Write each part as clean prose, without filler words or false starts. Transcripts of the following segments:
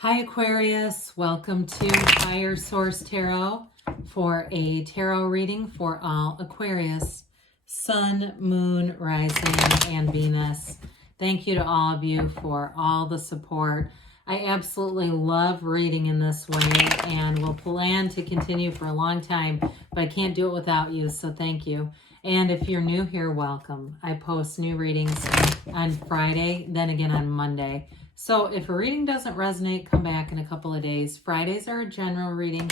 Hi Aquarius, welcome to Higher Source Tarot for a tarot reading for all Aquarius, Sun, Moon, Rising, and Venus. Thank you to all of you for all the support. I absolutely love reading in this way and will plan to continue for a long time, but I can't do it without you, so thank you. And if you're new here, welcome. I post new readings on Friday, then again on Monday. So if a reading doesn't resonate, come back in a couple of days. Fridays are a general reading.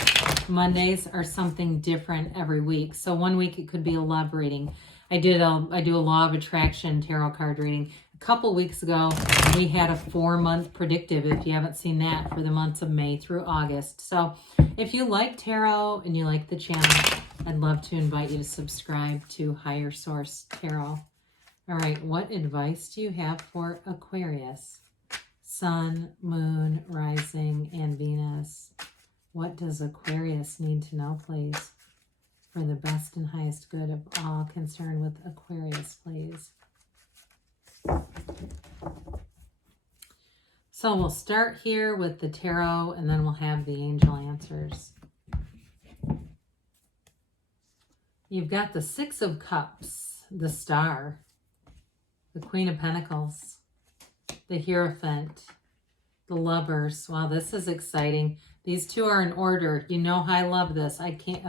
Mondays are something different every week. So one week it could be a love reading. I do a law of attraction tarot card reading. A couple weeks ago, we had a 4-month predictive, if you haven't seen that, for the months of May through August. So if you like tarot and you like the channel, I'd love to invite you to subscribe to Higher Source Tarot. All right, what advice do you have for Aquarius? Sun, Moon, Rising, and Venus. What does Aquarius need to know, please? For the best and highest good of all concerned with Aquarius, please. So we'll start here with the tarot, and then we'll have the angel answers. You've got the Six of Cups, the Star, the Queen of Pentacles, the Hierophant, the Lovers. Wow, this is exciting. These two are in order. You know I love this. I can't...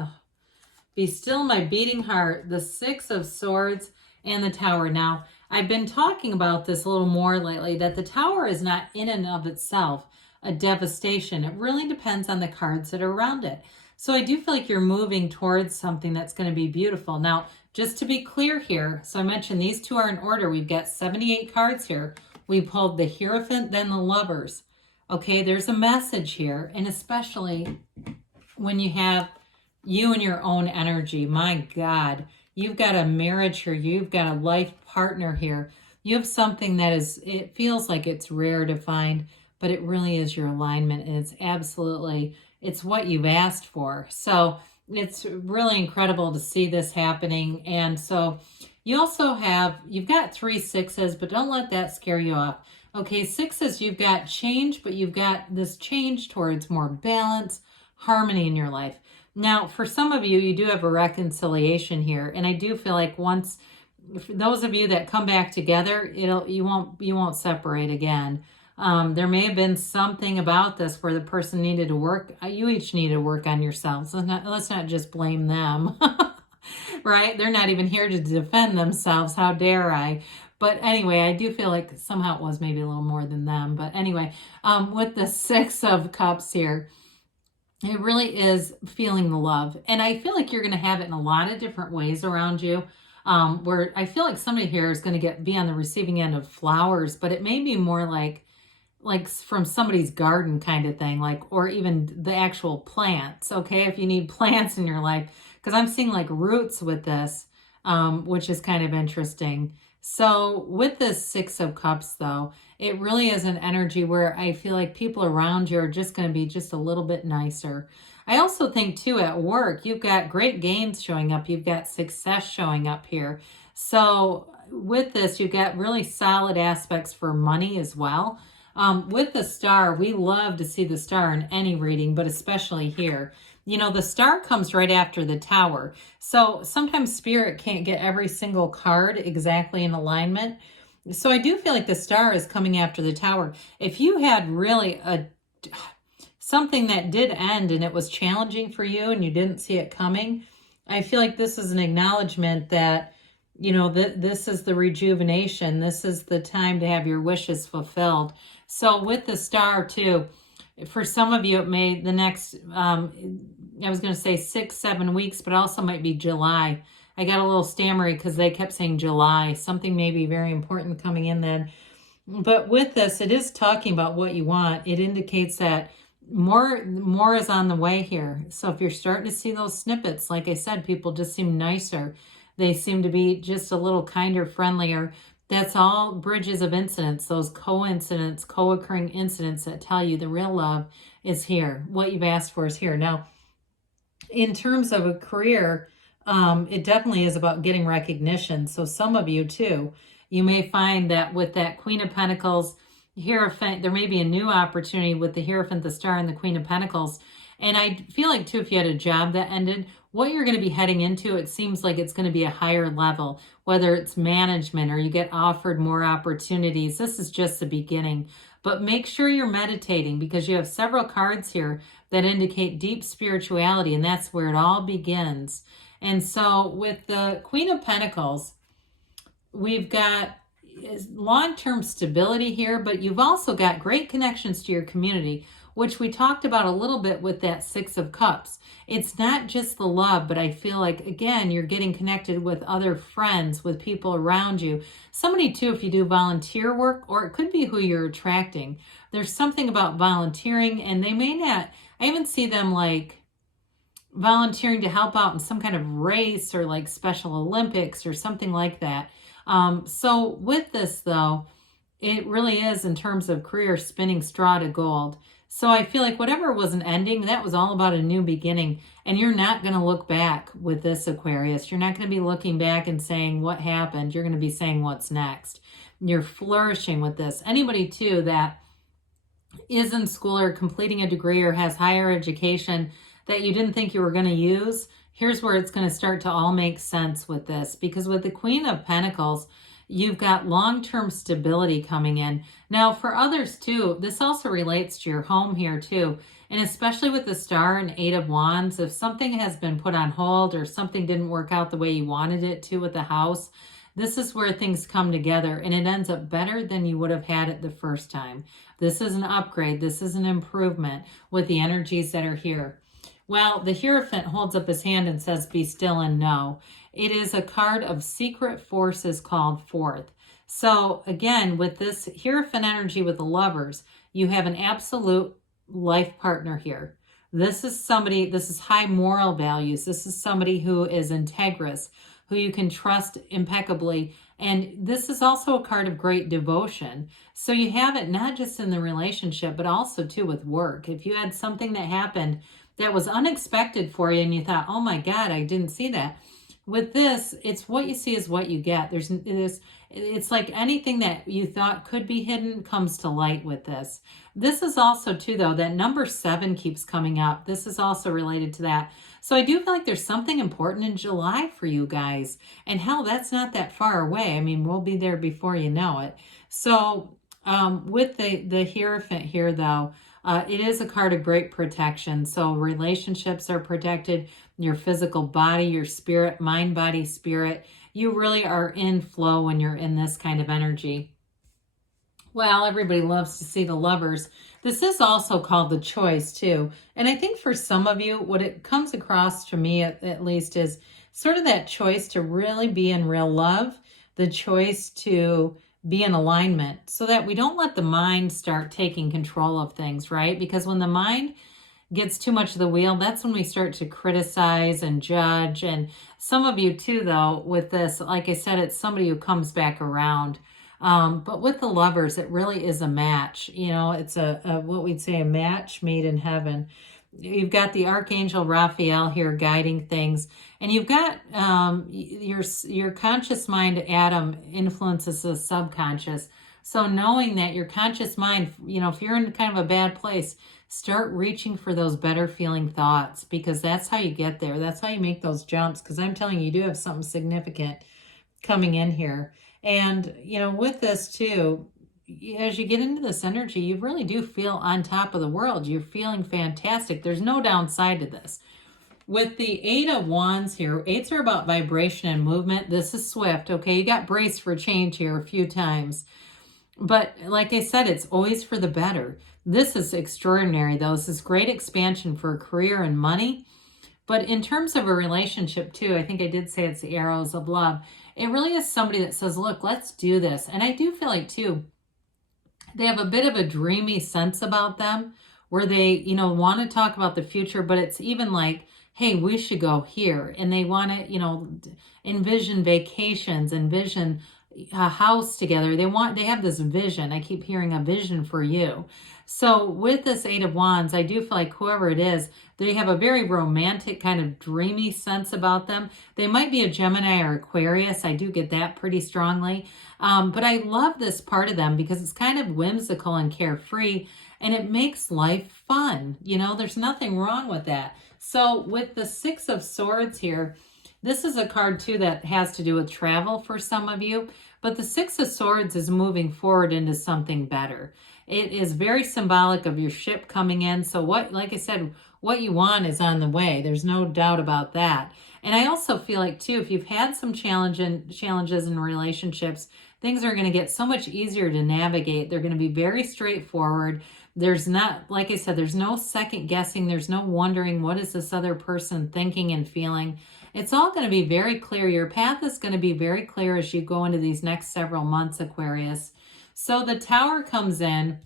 Be still my beating heart, the Six of Swords, and the Tower. Now, I've been talking about this a little more lately, that the Tower is not in and of itself a devastation. It really depends on the cards that are around it. So I do feel like you're moving towards something that's going to be beautiful. Now, just to be clear here, so I mentioned these two are in order. We've got 78 cards here. We pulled the Hierophant, then the Lovers. Okay, there's a message here, and especially when you have you and your own energy. My God, you've got a marriage here. You've got a life partner here. You have something that is, it feels like it's rare to find, but it really is your alignment, and it's absolutely, it's what you've asked for. So it's really incredible to see this happening. And so you also have, you've got 3 sixes, but don't let that scare you off. Okay, sixes, you've got change, but you've got this change towards more balance, harmony in your life. Now, for some of you, you do have a reconciliation here. And I do feel like once, for those of you that come back together, you won't separate again. There may have been something about this where the person needed to work. You each need to work on yourselves. Let's not just blame them. Right? They're not even here to defend themselves. How dare I? But anyway, I do feel like somehow it was maybe a little more than them. But anyway, with the Six of Cups here, it really is feeling the love. And I feel like you're going to have it in a lot of different ways around you. Where I feel like somebody here is going to be on the receiving end of flowers, but it may be more like from somebody's garden kind of thing, or even the actual plants. Okay, if you need plants in your life, because I'm seeing like roots with this, which is kind of interesting. So with this Six of Cups, though, it really is an energy where I feel like people around you are just going to be just a little bit nicer. I also think, too, at work, you've got great gains showing up. You've got success showing up here. So with this, you've got really solid aspects for money as well. With the Star, we love to see the Star in any reading, but especially here. You know, the Star comes right after the Tower. So sometimes Spirit can't get every single card exactly in alignment. So I do feel like the Star is coming after the Tower. If you had really something that did end and it was challenging for you and you didn't see it coming, I feel like this is an acknowledgement that, you know, this is the rejuvenation. This is the time to have your wishes fulfilled. So with the Star too, for some of you, it may the next, I was going to say 6-7 weeks, but also might be July. I got a little stammery because they kept saying July. Something may be very important coming in then. But with this, it is talking about what you want. It indicates that more is on the way here. So if you're starting to see those snippets, like I said, people just seem nicer. They seem to be just a little kinder, friendlier. That's all bridges of incidents, those coincidents, co-occurring incidents that tell you the real love is here. What you've asked for is here. Now, in terms of a career, it definitely is about getting recognition. So some of you too, you may find that with that Queen of Pentacles, Hierophant, there may be a new opportunity with the Hierophant, the Star, and the Queen of Pentacles. And I feel like, too, if you had a job that ended, what you're going to be heading into, it seems like it's going to be a higher level, whether it's management or you get offered more opportunities. This is just the beginning. But make sure you're meditating, because you have several cards here that indicate deep spirituality, and that's where it all begins. And so with the Queen of Pentacles, we've got long-term stability here, but you've also got great connections to your community, which we talked about a little bit with that Six of Cups. It's not just the love, but I feel like, again, you're getting connected with other friends, with people around you. Somebody, too, if you do volunteer work, or it could be who you're attracting. There's something about volunteering, and they may not, I even see them like volunteering to help out in some kind of race or like Special Olympics or something like that. So with this, though, it really is, in terms of career, spinning straw to gold. So I feel like whatever was an ending, that was all about a new beginning. And you're not going to look back with this, Aquarius. You're not going to be looking back and saying what happened. You're going to be saying what's next. You're flourishing with this. Anybody, too, that is in school or completing a degree or has higher education that you didn't think you were going to use, here's where it's going to start to all make sense with this. Because with the Queen of Pentacles, you've got long-term stability coming in. Now, for others, too, this also relates to your home here, too. And especially with the Star and Eight of Wands, if something has been put on hold or something didn't work out the way you wanted it to with the house, this is where things come together and it ends up better than you would have had it the first time. This is an upgrade. This is an improvement with the energies that are here. Well, the Hierophant holds up his hand and says, be still and know. It is a card of secret forces called forth. So again, with this Hierophant energy with the Lovers, you have an absolute life partner here. This is somebody, this is high moral values. This is somebody who is integrous, who you can trust impeccably. And this is also a card of great devotion. So you have it not just in the relationship, but also too with work. If you had something that happened that was unexpected for you and you thought, oh my God, I didn't see that. With this, it's what you see is what you get. It's like anything that you thought could be hidden comes to light with this. This is also too, though, that number 7 keeps coming up. This is also related to that. So I do feel like there's something important in July for you guys. And hell, that's not that far away. I mean, we'll be there before you know it. So with the Hierophant here, though, it is a card of great protection. So relationships are protected, your physical body, your spirit, mind, body, spirit. You really are in flow when you're in this kind of energy. Well, everybody loves to see the Lovers. This is also called the Choice, too. And I think for some of you, what it comes across to me at least is sort of that choice to really be in real love, the choice to be in alignment so that we don't let the mind start taking control of things, right? Because when the mind gets too much of the wheel, that's when we start to criticize and judge. And some of you too, though, with this, like I said, it's somebody who comes back around. But with the Lovers, it really is a match. You know, it's a what we'd say a match made in heaven. You've got the Archangel Raphael here guiding things. And you've got your conscious mind, Adam, influences the subconscious. So knowing that your conscious mind, you know, if you're in kind of a bad place, start reaching for those better feeling thoughts, because that's how you get there. That's how you make those jumps, because I'm telling you, you do have something significant coming in here. And, you know, with this too, as you get into this energy, you really do feel on top of the world. You're feeling fantastic. There's no downside to this. With the Eight of Wands here, eights are about vibration and movement. This is swift, okay? You got braced for change here a few times. But like I said, it's always for the better. This is extraordinary, though. This is great expansion for career and money. But in terms of a relationship, too, I think I did say it's the arrows of love. It really is somebody that says, look, let's do this. And I do feel like, too, they have a bit of a dreamy sense about them where they, you know, want to talk about the future, but it's even like, hey, we should go here. And they want to, you know, envision vacations, envision a house together. They have this vision. I keep hearing a vision for you. So with this Eight of Wands, I do feel like whoever it is, they have a very romantic kind of dreamy sense about them. They might be a Gemini or Aquarius. I do get that pretty strongly. But I love this part of them because it's kind of whimsical and carefree, and it makes life fun. You know, there's nothing wrong with that. So with the Six of Swords here, this is a card too that has to do with travel for some of you. But the Six of Swords is moving forward into something better. It is very symbolic of your ship coming in. So what, like I said, what you want is on the way. There's no doubt about that. And I also feel like too, if you've had some challenges in relationships, things are going to get so much easier to navigate. They're going to be very straightforward. There's not, like I said, there's no second guessing. There's no wondering what is this other person thinking and feeling. It's all going to be very clear. Your path is going to be very clear as you go into these next several months, Aquarius. So the Tower comes in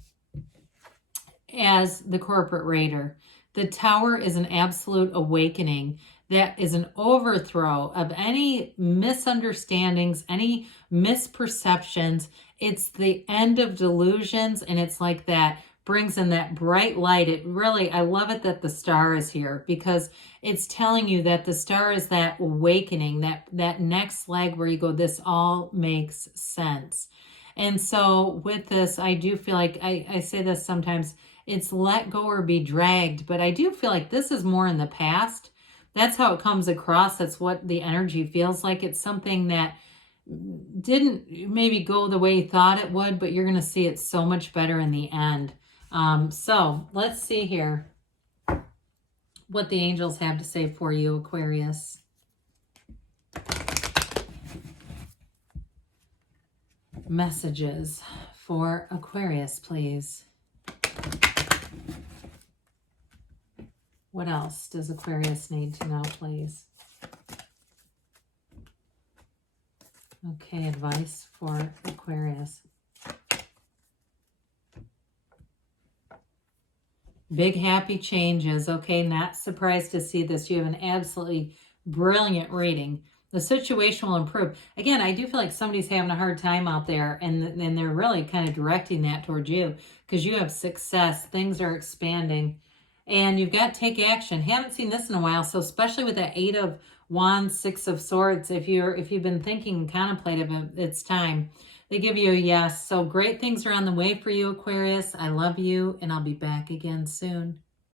as the corporate raider. The Tower is an absolute awakening. That is an overthrow of any misunderstandings, any misperceptions. It's the end of delusions, and it's like that brings in that bright light. It really, I love it that the Star is here because it's telling you that the Star is that awakening, that next leg where you go, this all makes sense. And so with this, I do feel like, I say this sometimes, it's let go or be dragged, but I do feel like this is more in the past. That's how it comes across. That's what the energy feels like. It's something that didn't maybe go the way you thought it would, but you're going to see it so much better in the end. So let's see here what the angels have to say for you, Aquarius. Messages for Aquarius, please. What else does Aquarius need to know, please? Okay, advice for Aquarius. Big happy changes. Okay, not surprised to see this. You have an absolutely brilliant reading. The situation will improve. Again, I do feel like somebody's having a hard time out there, and they're really kind of directing that towards you because you have success. Things are expanding. And you've got to take action. Haven't seen this in a while, so especially with that Eight of Wands, Six of Swords, if you've been thinking and contemplative, it's time. They give you a yes. So great things are on the way for you, Aquarius. I love you, and I'll be back again soon.